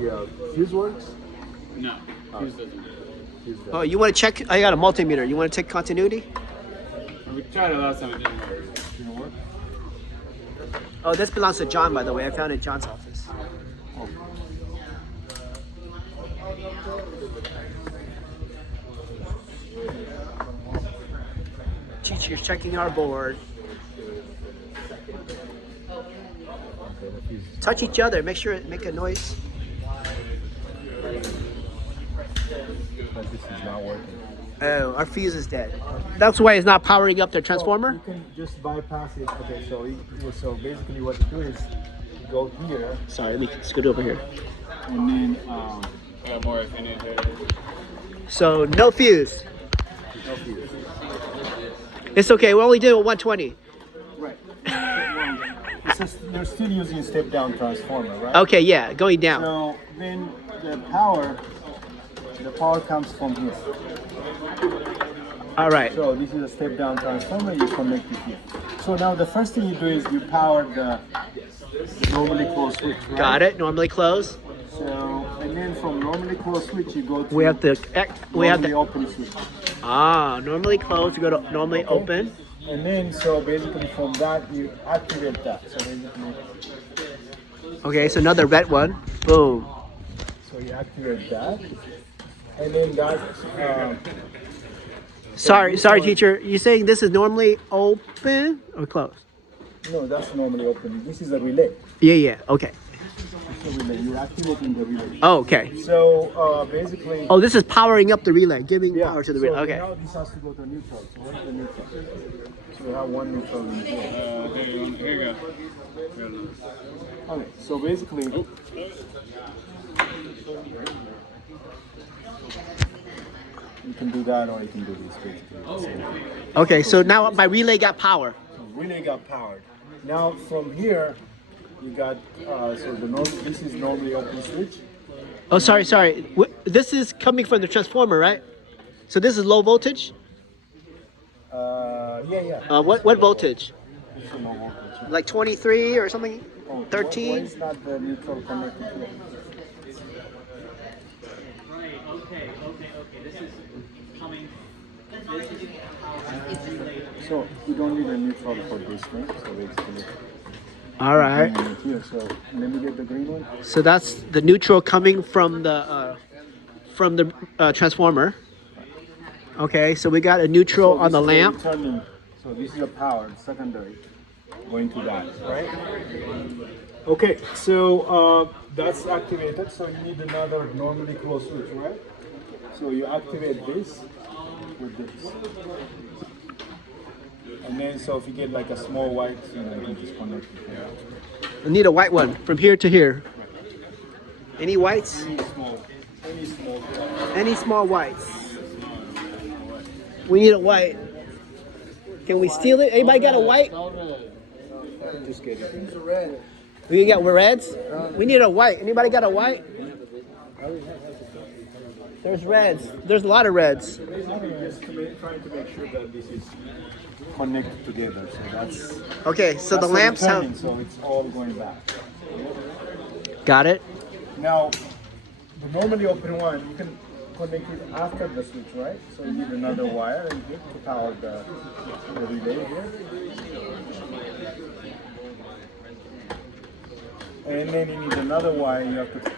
the fuse works? No, fuse doesn't. Oh, you want to check? I got a multimeter. You want to check continuity? We tried it last time. It didn't work. Didn't work? Oh, this belongs to John, by the way. I found it in John's office. Oh. Teacher's checking our board. Touch each other. Make sure it make a noise. But this is not working. Oh, our fuse is dead. That's why it's not powering up the transformer? So you can just bypass it. Okay, so basically what you do is you go here. Sorry, let me scoot over here. And then Got more if you need to. So, no fuse. no fuse. It's okay. We only did it with 120. Right. They're still using step down transformer, right? Okay, yeah, going down. So then the power comes from here. All right. So this is a step down transformer, you connect it here. So now the first thing you do is you power the normally closed switch, right? Got it. Normally closed. So, and then from normally closed switch you go to normally open switch. Normally closed, you go to normally open. And then, so basically from that, you activate that. So basically, Okay, so another red one. Boom. so you activate that. And then that, Sorry, teacher. You saying this is normally open or closed? no, that's normally open. This is a relay. Yeah. Okay. It's a relay. You're activating the relay. Oh, okay. So basically, Oh, this is powering up the relay, giving power to the relay. so Okay. now this has to go to neutral. So where's the neutral? So we have one neutral in here. Here you go. Okay, so basically, you can do that or you can do this basically. the same thing. Okay, so now my relay got power. So relay got powered. Now from here, you got this is normally open switch. Oh, sorry. This is coming from the transformer, right? So this is low voltage? Yeah. What voltage? This is low voltage. Like 23 or something? Oh, 13? Why is not the neutral connected here? This is coming. So you don't need a neutral for this one. So basically, All right. here. So let me get the green one. So that's the neutral coming from the transformer. Okay, so we got a neutral So on the this is lamp. returning. So this is a power secondary going to that, right? Okay, so that's activated. So you need another normally closed switch, right? So you activate this with this. And then, so if you get like a small white, you can just connect it there. I need a white one from here to here. Any whites? Any small. Any small whites? We need a white. Can we steal it? Anybody got a white? Just get it. We got reds? We need a white. Anybody got a white? There's reds. There's a lot of reds. Just trying to make sure that this is connected together. So that's Okay, so the that's lamps returning, have... so it's all going back. Got it? Now, the normally open one, you can connect it after the switch, right? So you need another wire and here to power the relay here. And then you need another wire, you have to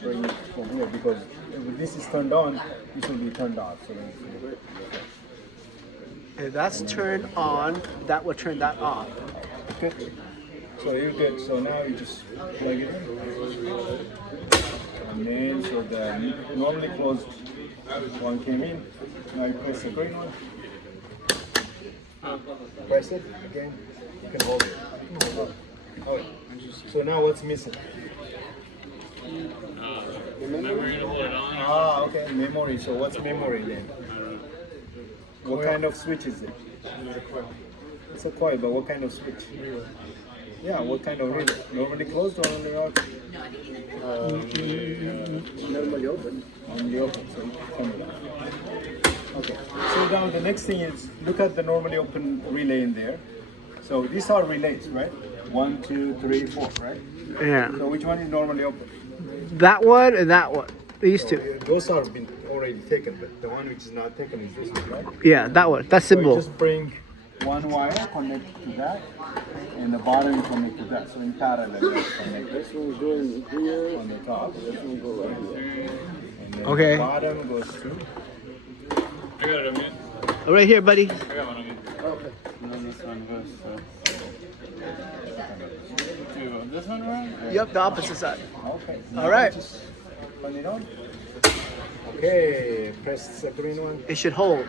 bring it from here because if this is turned on, this will be turned off. So If that's turned on, that will turn that off. okay. So you get, so now you just plug it in. And then, so the normally closed one came in. Now you press the green one. Press it again. You can hold it. Oh. So now what's missing? Memory to hold it on. Ah, okay, memory. So what's memory then? What kind of switch is it? It's a coil, but what kind of switch? Yeah, what kind of relay? Normally closed or normally open? Normally open. Normally open, so you turn it on. Okay, so now the next thing is, look at the normally open relay in there. So these are relays, right? 1, 2, 3, 4, right? Yeah. So which one is normally open? that one and that one. These two. Those are been already taken, but the one which is not taken is this one, right? Yeah, that one. That's So you symbol. just bring one wire, connect to that, and the bottom you connect to that. So in parallel, you connect this one going here on the top. This one go right here. And then Okay. the bottom goes to. I got it, I mean. Oh, right here, buddy. I got one, I mean. Okay. And then this one goes to this one, right? Yep, the opposite side. Okay. All right. Just turn it on. Okay. Press the green one. It should hold.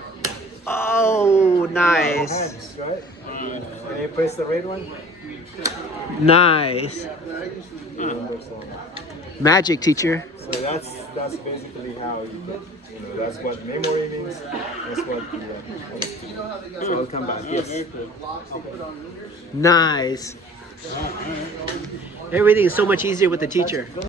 Oh, nice. Hands, right? And you press the red one. Nice. Magic, teacher. So that's basically how you put, that's what memory means. That's what the so I'll come back. Yes. Nice. Everything is so much easier with the teacher.